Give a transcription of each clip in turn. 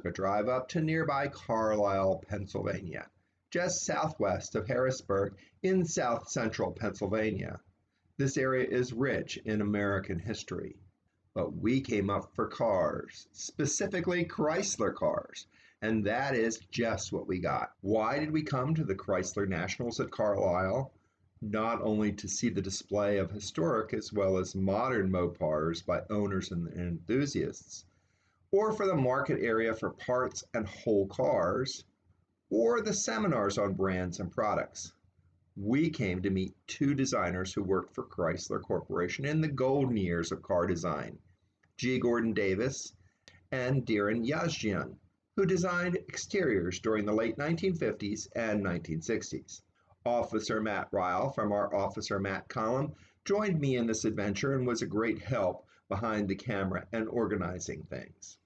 took a drive up to nearby Carlisle, Pennsylvania, just southwest of Harrisburg in south central Pennsylvania. This area is rich in American history. But we came up for cars, specifically Chrysler cars, and that is just what we got. Why did we come to the Chrysler Nationals at Carlisle? Not only to see the display of historic as well as modern Mopars by owners and enthusiasts, or for the market area for parts and whole cars, or the seminars on brands and products. We came to meet two designers who worked for Chrysler Corporation in the golden years of car design, G. Gordon Davis and Diran Yazejian, who designed exteriors during the late 1950s and 1960s. Officer Matt Rihl from our Officer Matt column joined me in this adventure and was a great help behind the camera and organizing things.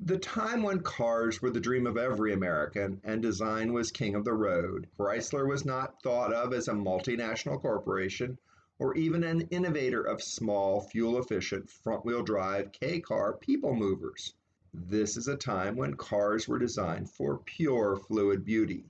The time when cars were the dream of every American and design was king of the road, Chrysler was not thought of as a multinational corporation or even an innovator of small, fuel-efficient, front-wheel drive K-car people movers. This is a time when cars were designed for pure fluid beauty,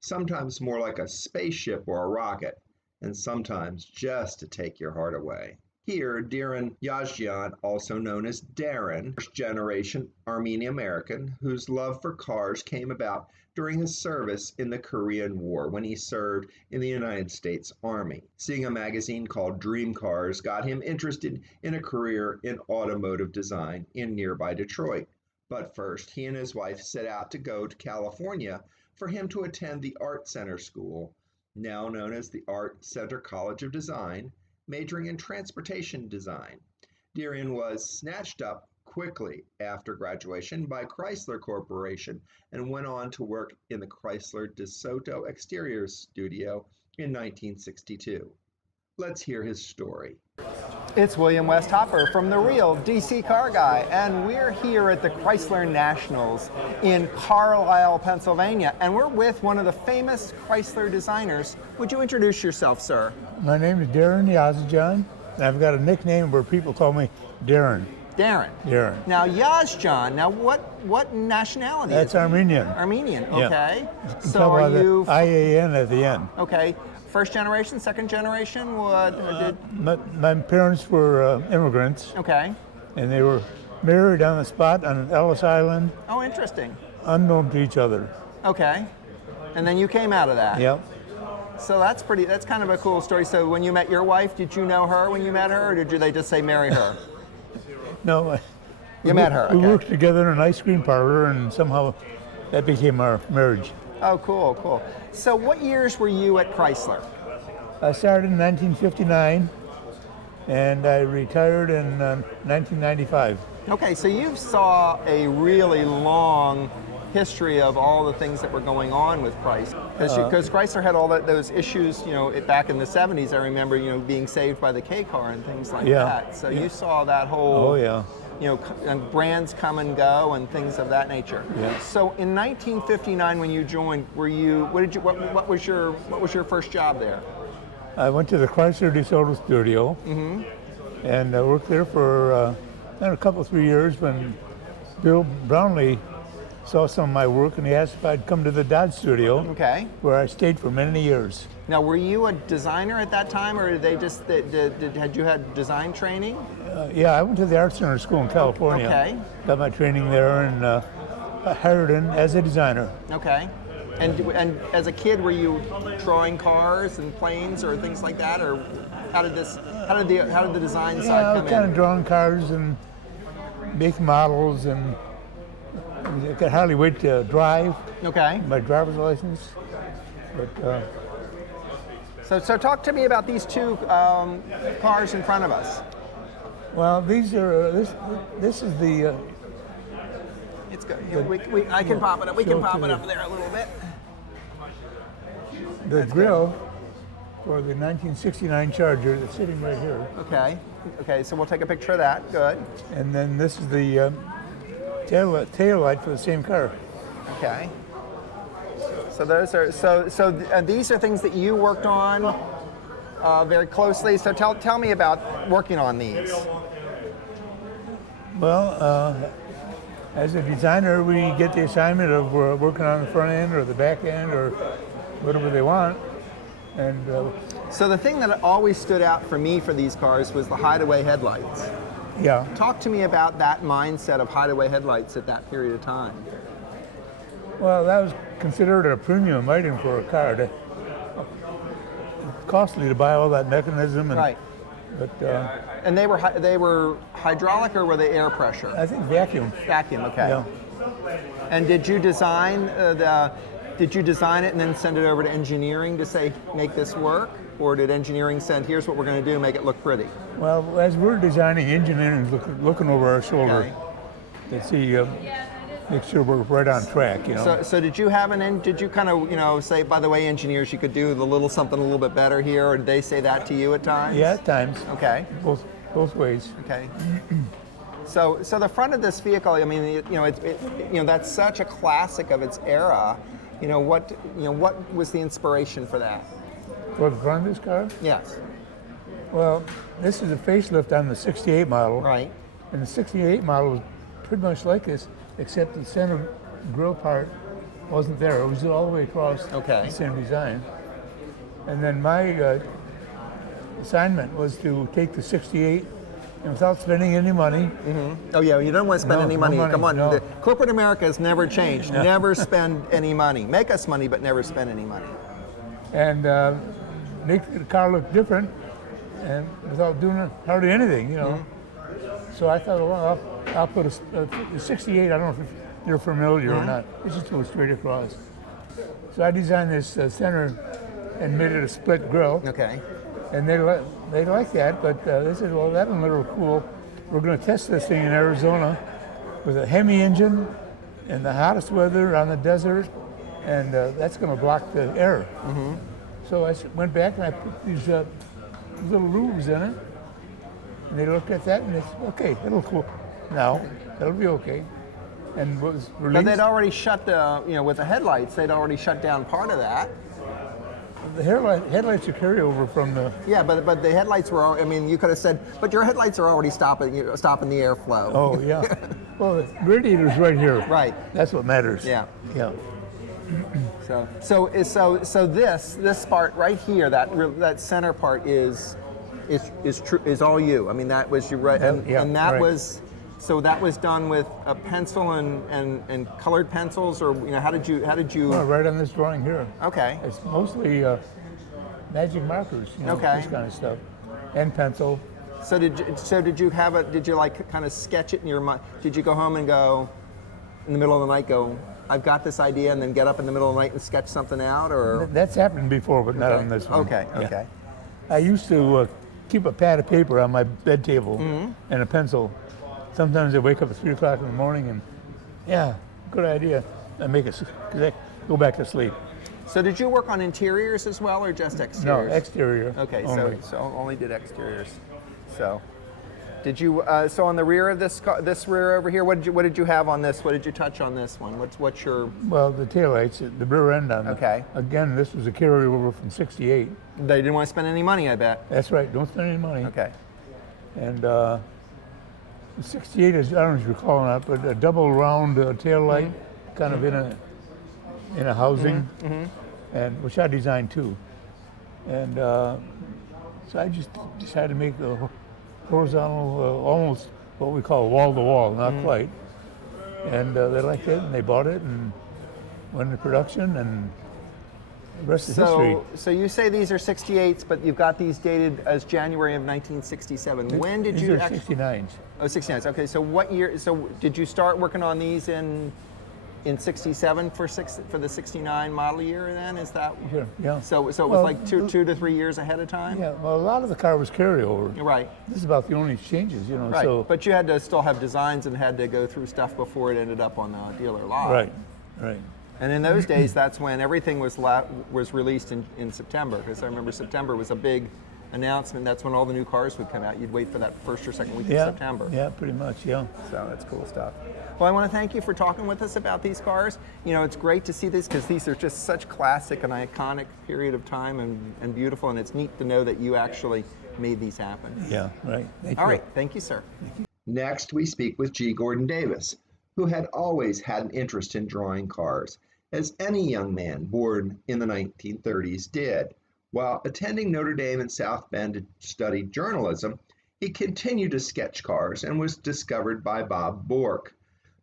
sometimes more like a spaceship or a rocket, and sometimes just to take your heart away. Here, Diran Yazejian, also known as Darren, first-generation Armenian-American, whose love for cars came about during his service in the Korean War when he served in the United States Army. Seeing a magazine called Dream Cars got him interested in a career in automotive design in nearby Detroit. But first, he and his wife set out to go to California for him to attend the Art Center School, now known as the Art Center College of Design, majoring in transportation design. Diran was snatched up quickly after graduation by Chrysler Corporation and went on to work in the Chrysler Desoto Studio in 1962. Let's hear his story. It's William Westhopper from The Real DCCarGuy, and we're here at the Chrysler Nationals in Carlisle, Pennsylvania, and we're with one of the famous Chrysler designers. Would you introduce yourself, sir? My name is Diran Yazejian, and I've got a nickname where people call me Darren. Darren. Darren. Now, Yazejian, now what nationality That's is it? Armenian. Armenian, Yeah. okay. You So can tell are by you... the IAN at the end. Okay. First generation, second generation? What did... My parents were immigrants, Okay. and they were married on the spot on Ellis Island, Oh, interesting. unknown to each other. Okay. And then you came out of that. Yep. So that's kind of a cool story. So when you met your wife, did you know her when you met her, or did they just say marry her? No, You met her, We okay. worked together in an ice cream parlor, and somehow that became our marriage. Oh, cool, cool. So what years were you at Chrysler? I started in 1959, and I retired in 1995. Okay, so you saw a really long history of all the things that were going on with Chrysler. Because Chrysler had all those issues, back in the 70s, I remember, being saved by the K-car and things like that. So you saw that whole... Oh, yeah. Brands come and go and things of that nature. Yeah. So in 1959, when you joined, what was your first job there? I went to the Chrysler Desoto Studio, and I worked there for a couple, 3 years when Bill Brownlee saw some of my work, and he asked if I'd come to the Dodge Studio, Okay. where I stayed for many years. Now, were you a designer at that time, or did they just had you had design training? Yeah, I went to the Art Center School in California. Okay. Got my training there, and I hired in as a designer. Okay. And as a kid, were you drawing cars and planes or things like that, or how did the design side I come was kind in? of drawing cars and making models, and I could hardly wait to drive. Okay. My driver's license. But So talk to me about these two cars in front of us. well, these are this is the It's good. I can pop it up. We can pop it up there a little bit. the grill for the 1969 Charger that's sitting right here, Okay. Okay. So we'll take a picture of that. Good. and then this is the tail light for the same car. Okay. So those are these are things that you worked on very closely. So tell me about working on these. Well, As a designer, we get the assignment of working on the front end or the back end or whatever they want. And so the thing that always stood out for me for these cars was the hideaway headlights. yeah, Talk to me about that mindset of hideaway headlights at that period of time. well, that was considered a premium item for a car. It's costly to buy all that mechanism. And, Right. But And they were hydraulic or were they air pressure? I think vacuum. Vacuum, okay. Yeah. And did you design Did you design it and then send it over to engineering to say make this work, or did engineering send here's what we're going to do, make it look pretty? Well, as we're designing, engineering is looking over our shoulder Okay. to see, make sure we're right on track. You know. So did you have did you kind of say, by the way, engineers, you could do the little something a little bit better here, or did they say that to you at times? Yeah, at times. Okay. Both ways. Okay. So the front of this vehicle, I mean, that's such a classic of its era. What was the inspiration for that? For the front of this car? Yes. Well, this is a facelift on the 68 model. Right. And the 68 model was pretty much like this, except the center grille part wasn't there. It was all the way across Okay. the same design. And then my assignment was to take the 68 and without spending any money. Mm-hmm. Oh yeah, you don't want to spend any money. Come on, no. Corporate America has never changed. No. Never spend any money. Make us money, but never spend any money. And make the car look different, and without doing hardly anything, Mm-hmm. So I thought, well, I'll put a 68. I don't know if you're familiar Mm-hmm. or not. It's just go straight across. So I designed this center and made it a split grille. Okay. And they like that, but they said, well, that's a little cool. We're going to test this thing in Arizona with a Hemi engine in the hottest weather on the desert, and that's going to block the air. Mm-hmm. So I went back and I put these little roofs in it, and they looked at that and they said, okay, it'll cool. Now, it'll be okay. And was released. But they'd already shut with the headlights, they'd already shut down part of that. The headlights are carryover from the. Yeah, but the headlights were. I mean, you could have said, but your headlights are already stopping the airflow. Oh yeah. Well, the radiator's right here. Right. That's what matters. Yeah. Yeah. So this part right here, that center part is true, is all you. I mean, that was you right, and that right. was. So that was done with a pencil and colored pencils, or how did you? Well, right on this drawing here. Okay. It's mostly magic markers, Okay. this kind of stuff, and pencil. So did you have it? Did you kind of sketch it in your mind? Did you go home and go in the middle of the night? I've got this idea, and then get up in the middle of the night and sketch something out, or? That's happened before, but not on this one. Okay. Yeah. Okay. I used to keep a pad of paper on my bed table and a pencil. Sometimes I wake up at 3 o'clock in the morning and, yeah, good idea. I go back to sleep. So did you work on interiors as well, or just No, exteriors? exterior. Okay, only. so only did exteriors. So, did you? So on the rear of this rear over here, what did you have on this? What did you touch on this one? What's your? Well, the taillights, the rear end on it. Okay. Again, this was a carryover from 68. They didn't want to spend any money, I bet. That's right. Don't spend any money. Okay. And the 68 is, I don't know if you recall or not, but a double round tail light, kind of in a housing, and which I designed too. And so I just decided to make a horizontal, almost what we call wall to wall, not quite. And they liked it, and they bought it, and went into production, and the rest is history. So you say these are 68s, but you've got these dated as January of 1967. When did These you are actually? 69s. Oh, 69s. Okay, so what year? So did you start working on these in 67 for the 69 model year? Then is that? Sure, yeah. So it was Well, like two to 3 years ahead of time. Yeah, well, a lot of the car was carryover. Right. This is about the only changes, Right. So, But you had to still have designs and had to go through stuff before it ended up on the dealer lot. right. And in those days, that's when everything was released in September, because I remember September was a big announcement. That's when all the new cars would come out. You'd wait for that first or second week of September. Yeah, pretty much, yeah. So that's cool stuff. Well, I want to thank you for talking with us about these cars. It's great to see this because these are just such classic and iconic period of time and beautiful, and it's neat to know that you actually made these happen. Yeah, right. Thank All you. right. Thank you, sir. Next, we speak with G. Gordon Davis, who had always had an interest in drawing cars, as any young man born in the 1930s did. While attending Notre Dame in South Bend to study journalism, he continued to sketch cars and was discovered by Bob Bork,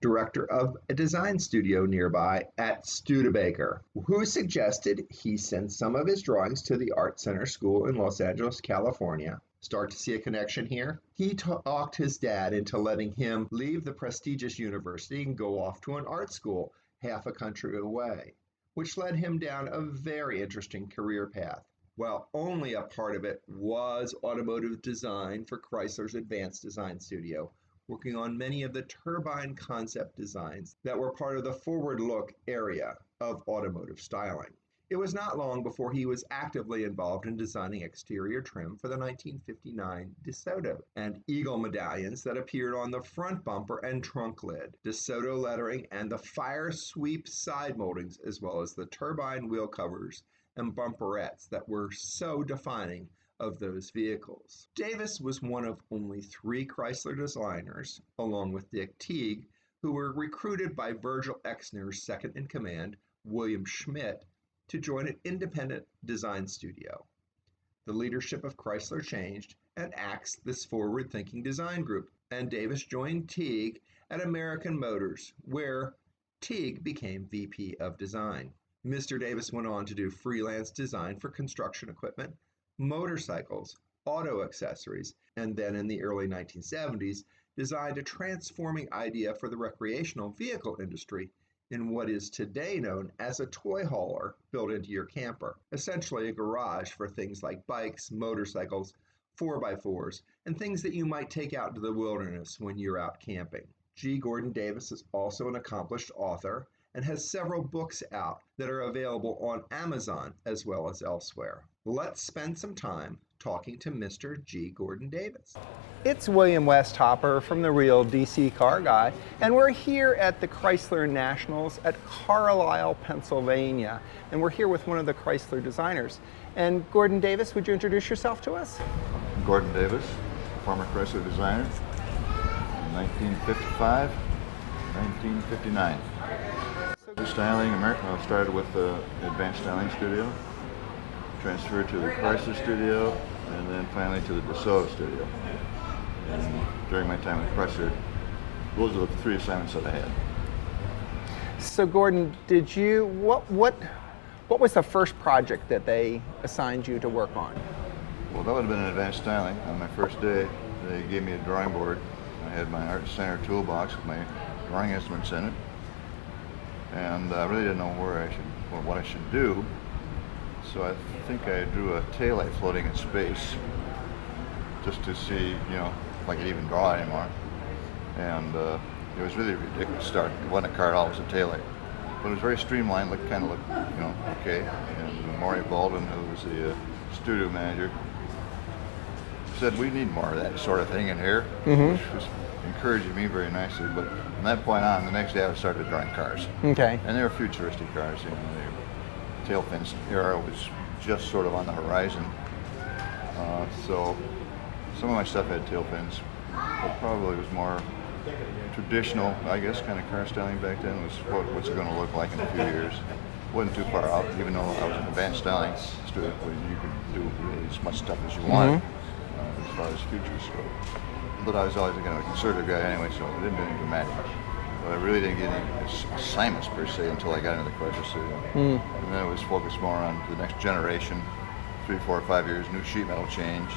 director of a design studio nearby at Studebaker, who suggested he send some of his drawings to the Art Center School in Los Angeles, California. Start to see a connection here? He talked his dad into letting him leave the prestigious university and go off to an art school half a country away, which led him down a very interesting career path. Well, only a part of it was automotive design for Chrysler's Advanced Design Studio, working on many of the turbine concept designs that were part of the forward look area of automotive styling. It was not long before he was actively involved in designing exterior trim for the 1959 Desoto and eagle medallions that appeared on the front bumper and trunk lid, Desoto lettering, and the fire sweep side moldings, as well as the turbine wheel covers and bumperettes that were so defining of those vehicles. Davis was one of only 3 Chrysler designers, along with Dick Teague, who were recruited by Virgil Exner's second-in-command, William Schmidt, to join an independent design studio. The leadership of Chrysler changed and axed this forward-thinking design group, and Davis joined Teague at American Motors, where Teague became VP of Design. Mr. Davis went on to do freelance design for construction equipment, motorcycles, auto accessories, and then in the early 1970s, designed a transforming idea for the recreational vehicle industry in what is today known as a toy hauler built into your camper, essentially a garage for things like bikes, motorcycles, 4x4s, and things that you might take out into the wilderness when you're out camping. G. Gordon Davis is also an accomplished author and has several books out that are available on Amazon as well as elsewhere. Let's spend some time talking to Mr. G. Gordon Davis. It's William Westhopper from the Rihl DCCarGuy, and we're here at the Chrysler Nationals at Carlisle, Pennsylvania, and we're here with one of the Chrysler designers. And Gordon Davis, would you introduce yourself to us? Gordon Davis, former Chrysler designer, 1955, 1959. Styling, I started with the Advanced Styling Studio, transferred to the Chrysler Studio, and then finally to the Desoto Studio. And during my time with Chrysler, those are the 3 assignments that I had. So Gordon, did you, what was the first project that they assigned you to work on? Well, that would have been an Advanced Styling. On my first day, they gave me a drawing board. I had my Art Center toolbox with my drawing instruments in it. And I really didn't know what I should do. So I think I drew a taillight floating in space just to see, if I could even draw anymore. And it was really ridiculous start. It wasn't a car at all, it was a taillight. But it was very streamlined, looked okay. And Maury Baldwin, who was the studio manager, said, we need more of that sort of thing in here, which was encouraging me very nicely. But from that point on, the next day I started drawing cars. Okay. And they were futuristic cars. The tail fins era was just sort of on the horizon. So some of my stuff had tail fins, but probably was more traditional, I guess, kind of car styling back then was what's it going to look like in a few years. Wasn't too far out, even though I was in Advanced Styling, you could do really as much stuff as you wanted as far as futures go. But I was always a kind of a conservative guy anyway, so I didn't do anything dramatic. But I really didn't get any assignments per se until I got into the Chrysler Studio. And then it was focused more on the next generation, 3, 4, 5 years, new sheet metal change,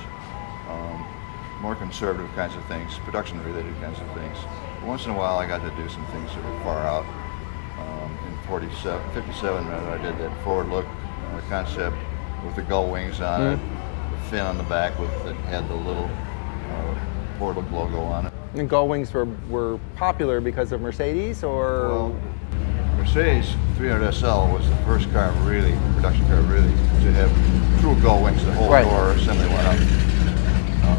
more conservative kinds of things, production related kinds of things. But once in a while I got to do some things that were far out. In 57 rather, I did that forward look concept with the gull wings on it, the fin on the back that had the little forward look logo on it. And gull wings were popular because of Mercedes, or? Well, Mercedes 300 SL was the first car production car to have true gull wings. The whole door assembly went up.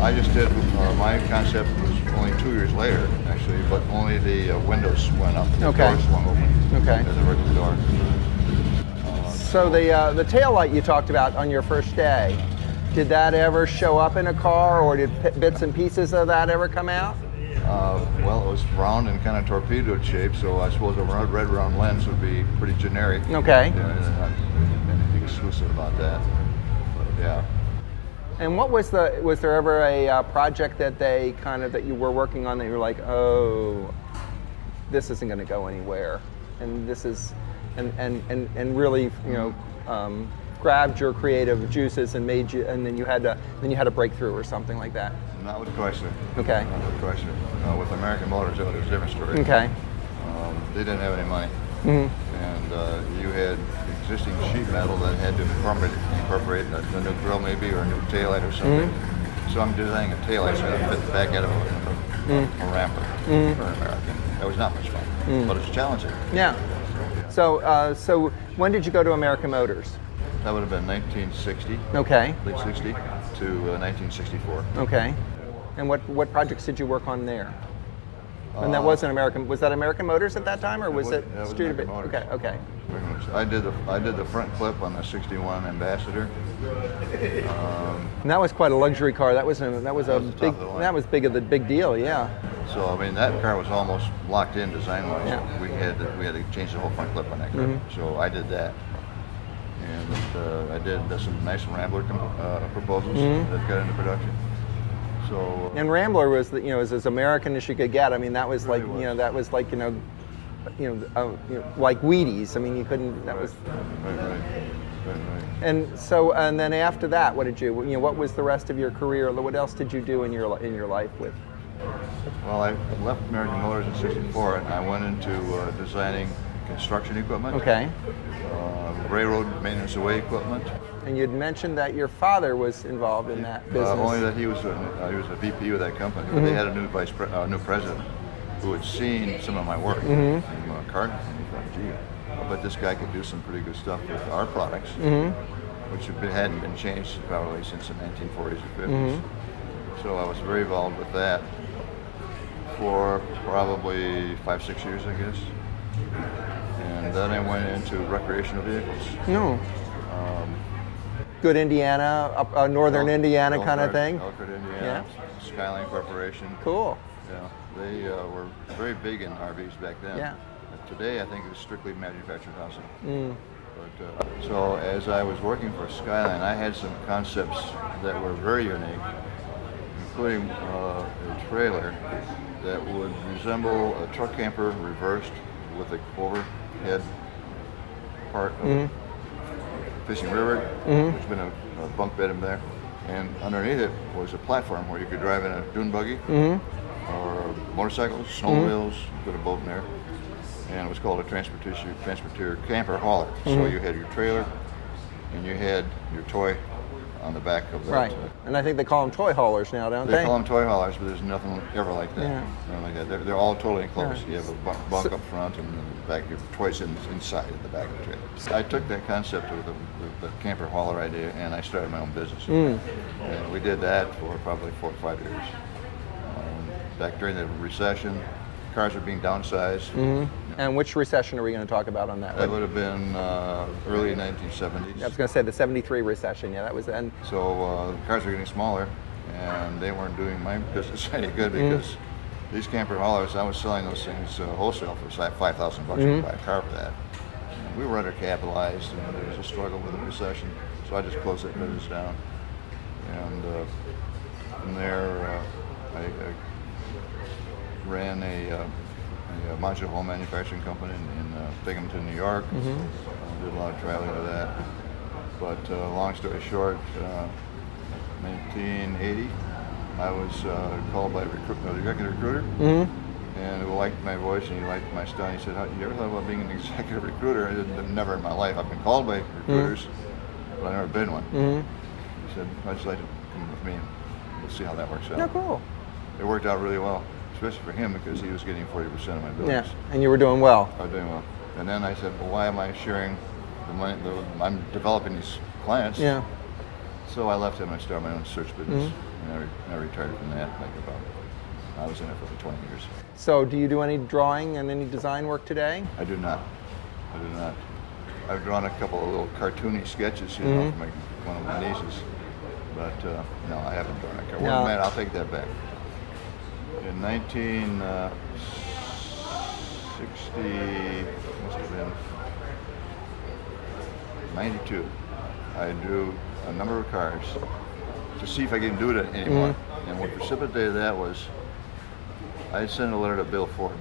I just did, my concept was only 2 years later, actually, but only the windows went up. The doors swung open as a regular door. So the taillight you talked about on your first day, did that ever show up in a car, or did bits and pieces of that ever come out? Well, it was round and kind of torpedoed shaped, so I suppose a red round lens would be pretty generic. Okay. Yeah, not anything exclusive about that. But yeah. And what was there ever a project that that you were working on that you were like, oh, this isn't going to go anywhere, and this is, and really, grabbed your creative juices and made you, and then you had a breakthrough or something like that? Not with Chrysler. Okay. Not with Chrysler. With American Motors, it was a different story. Okay. They didn't have any money. Mm-hmm. And you had existing sheet metal that had to incorporate a new grill maybe, or a new taillight or something. So I'm designing a taillight so it fit the back end of a Rambler for an American. It was not much fun, but it's challenging. Yeah. So when did you go to American Motors? That would have been 1960. Okay. Late 60 to 1964. Okay. And what projects did you work on there? And that wasn't American. Was that American Motors at that time, or was it Studio? Okay. Okay. I did the front clip on the '61 Ambassador. And that was quite a luxury car. That was big of the big deal. Yeah. So I mean, that car was almost locked in design-wise. Yeah. We had to change the whole front clip on that car. So I did that, and I did some nice Rambler proposals that got into production. So, and Rambler was was as American as you could get. I mean, that was like like Wheaties. I mean, you couldn't. That was. Right. And so, and then after that, what did you? What was the rest of your career? What else did you do in your life with? Well, I left American Motors in '64, and I went into designing construction equipment. Okay. Railroad maintenance away equipment. And you'd mentioned that your father was involved in that business. Only that he was a VP of that company. But they had a new new president who had seen some of my work from Carlisle, and he thought, gee, I bet this guy could do some pretty good stuff with our products, which hadn't been changed probably since the 1940s or 50s. So I was very involved with that for probably 5-6 years, I guess. And then I went into recreational vehicles. No. Good Indiana, northern Indiana kind of thing? Elkhart, Indiana. Yeah. Skyline Corporation. Cool. Yeah, they were very big in RVs back then. Yeah. Today, I think it's strictly manufactured housing. But, so as I was working for Skyline, I had some concepts that were very unique, including a trailer that would resemble a truck camper reversed with the overhead part of fishing river. There's been a bunk bed in there, and underneath it was a platform where you could drive in a dune buggy or motorcycles, snowmobiles, put a boat in there, and it was called a transporter camper hauler. So you had your trailer and you had your toy on the back of that. Right, and I think they call them toy haulers now, don't they? They call them toy haulers, but there's nothing ever like that. Yeah. Nothing like that. They're all totally enclosed. You have a bunk up front, and the back, your toys inside at the back of the trailer. I took that concept of the camper hauler idea, and I started my own business. And we did that for probably 4 or 5 years. Back during the recession, cars were being downsized. And which recession are we going to talk about on that? That would have been early 1970s. I was going to say the '73 recession. Yeah, that was then. So the cars were getting smaller, and they weren't doing my business any good because these camper haulers, I was selling those things wholesale for $5,000 to buy a car for that. And we were undercapitalized, and there was a struggle with the recession, so I just closed that business down. And from there, I ran a modular home manufacturing company in Binghamton, New York. Did a lot of traveling with that. But long story short, 1980, I was called by the executive recruiter, and he liked my voice and he liked my style. He said, "You ever thought about being an executive recruiter?" I said, "Never in my life. I've been called by recruiters, but I've never been one." He said, "I'd just like to come with me, and we'll see how that works out." Oh, cool. It worked out really well, especially for him because he was getting 40% of my business. Yeah, and you were doing well. I was doing well. And then I said, well, why am I sharing the money? I'm developing these clients. Yeah. So I left him and started my own search business. And I retired from that. I was in it for 20 years. So do you do any drawing and any design work today? I do not. I've drawn a couple of little cartoony sketches, for one of my nieces. But no, I haven't drawn a car. Well, man, I'll take that back. In 1960, must have been 92, I drew a number of cars to see if I can do it anymore. And what precipitated that was I sent a letter to Bill Ford,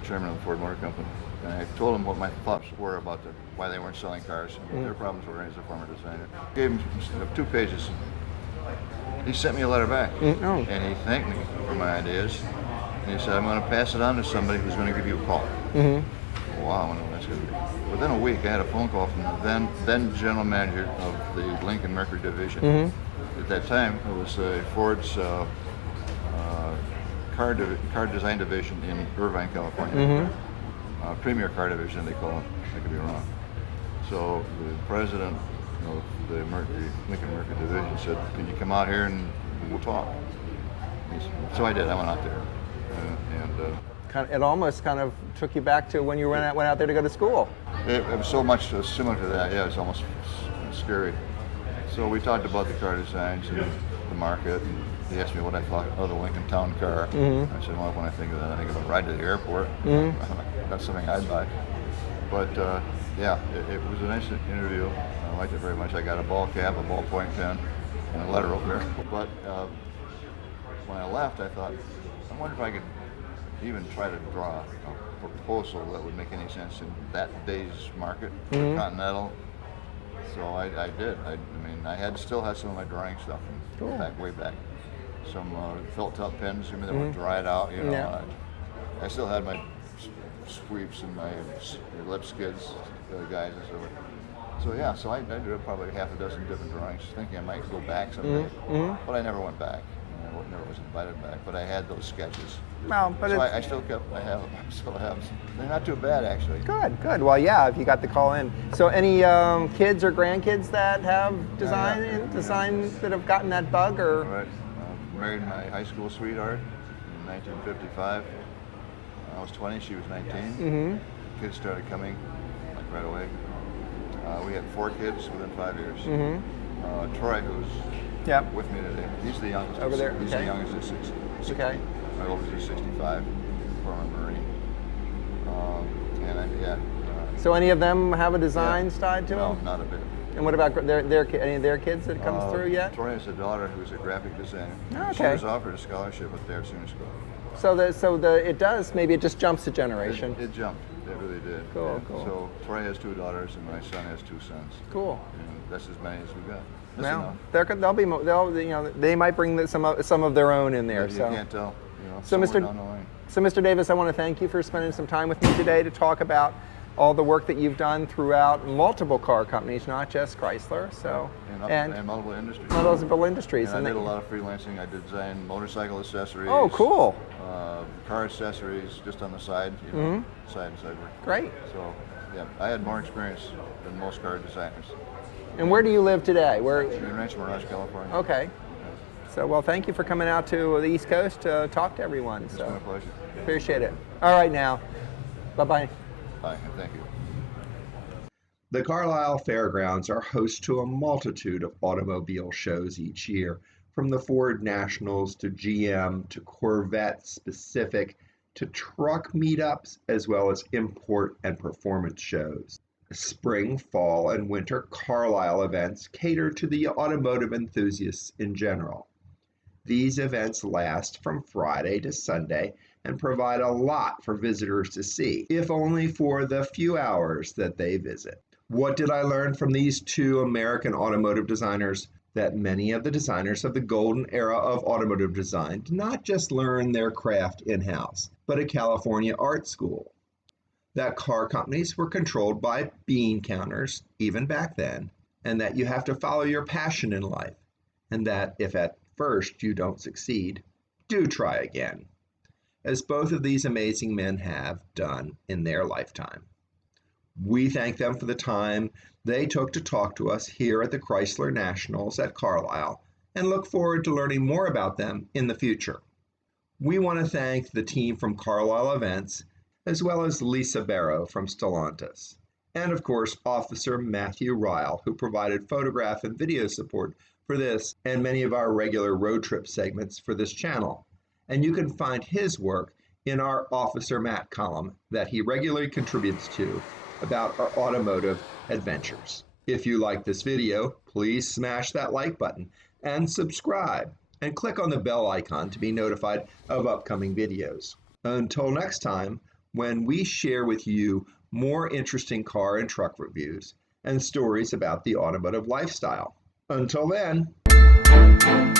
the chairman of the Ford Motor Company, and I told him what my thoughts were about why they weren't selling cars and what their problems were as a former designer. Gave him 2 pages. He sent me a letter back, and he thanked me for my ideas. And he said, I'm going to pass it on to somebody who's going to give you a call. Wow, I wonder what that's going to be. Within a week, I had a phone call from the then general manager of the Lincoln Mercury division. At that time, it was Ford's car design division in Irvine, California. Premier car division, they call it. I could be wrong. So the president of the Lincoln Mercury division said, "Can you come out here and we'll talk?" So I did. I went out there, It almost kind of took you back to when you went out there to go to school. It was so much similar to that. Yeah, it's almost scary. So we talked about the car designs and the market. And he asked me what I thought of the Lincoln Town car. I said, well, when I think of that, I think of a ride to the airport. That's something I'd buy. But yeah, it was a nice interview. I liked it very much. I got a ball cap, a ballpoint pen, and a letter opener. But when I left, I thought, I wonder if I could even try to draw a proposal that would make any sense in that day's market for Continental. So I did. I mean, still had some of my drawing stuff from way back. Some felt top pens, I mean, they were dried out, you know. Yeah. I still had my sweeps and my lip skids, guys and so forth. So yeah, so I did probably half a dozen different drawings, thinking I might go back someday, but I never went back. I never was invited back, but I had those sketches. Well, but so I still have them. They're not too bad, actually. Good. Well, yeah, if you got the call in. So any kids or grandkids that have design that have gotten that bug, or? Right. Married my high school sweetheart in 1955. I was 20, she was 19. Kids started coming like right away. We had 4 kids within 5 years. Troy, who's with me today, he's the youngest. Over there. He's the youngest at 60. Okay. My oldest is 65, former Marine. So any of them have a design tied to them? No, not a bit. And what about any of their kids that comes through yet? Troy has a daughter who's a graphic designer. Okay. She was offered a scholarship at their senior school. Maybe it just jumps a generation. It jumped. It really did. Cool. So Troy has 2 daughters and my son has 2 sons. Cool. And that's as many as we got. They might bring some of their own in there. You can't tell. So Mr. Davis, I want to thank you for spending some time with me today to talk about all the work that you've done throughout multiple car companies, not just Chrysler. And multiple industries. Multiple industries. And I did a lot of freelancing. I designed motorcycle accessories. Oh, cool. Car accessories, just on the side, side work. Great. So, yeah, I had more experience than most car designers. And where do you live today? In Rancho Mirage, California. Okay. So, well, thank you for coming out to the East Coast to talk to everyone. It's been a pleasure. Appreciate it. All right, now. Bye-bye. Bye, thank you. The Carlisle Fairgrounds are host to a multitude of automobile shows each year, from the Ford Nationals to GM to Corvette specific to truck meetups, as well as import and performance shows. Spring, fall, and winter Carlisle events cater to the automotive enthusiasts in general. These events last from Friday to Sunday and provide a lot for visitors to see, if only for the few hours that they visit. What did I learn from these 2 American automotive designers? That many of the designers of the golden era of automotive design did not just learn their craft in-house, but at California art school. That car companies were controlled by bean counters, even back then, and that you have to follow your passion in life, and that if at first you don't succeed, do try again, as both of these amazing men have done in their lifetime. We thank them for the time they took to talk to us here at the Chrysler Nationals at Carlisle and look forward to learning more about them in the future. We want to thank the team from Carlisle Events, as well as Lisa Barrow from Stellantis, and of course Officer Matthew Rihl, who provided photograph and video support for this and many of our regular road trip segments for this channel, and you can find his work in our Officer Matt column that he regularly contributes to about our automotive adventures. If you like this video, please smash that like button and subscribe, and click on the bell icon to be notified of upcoming videos. Until next time, when we share with you more interesting car and truck reviews and stories about the automotive lifestyle. Until then.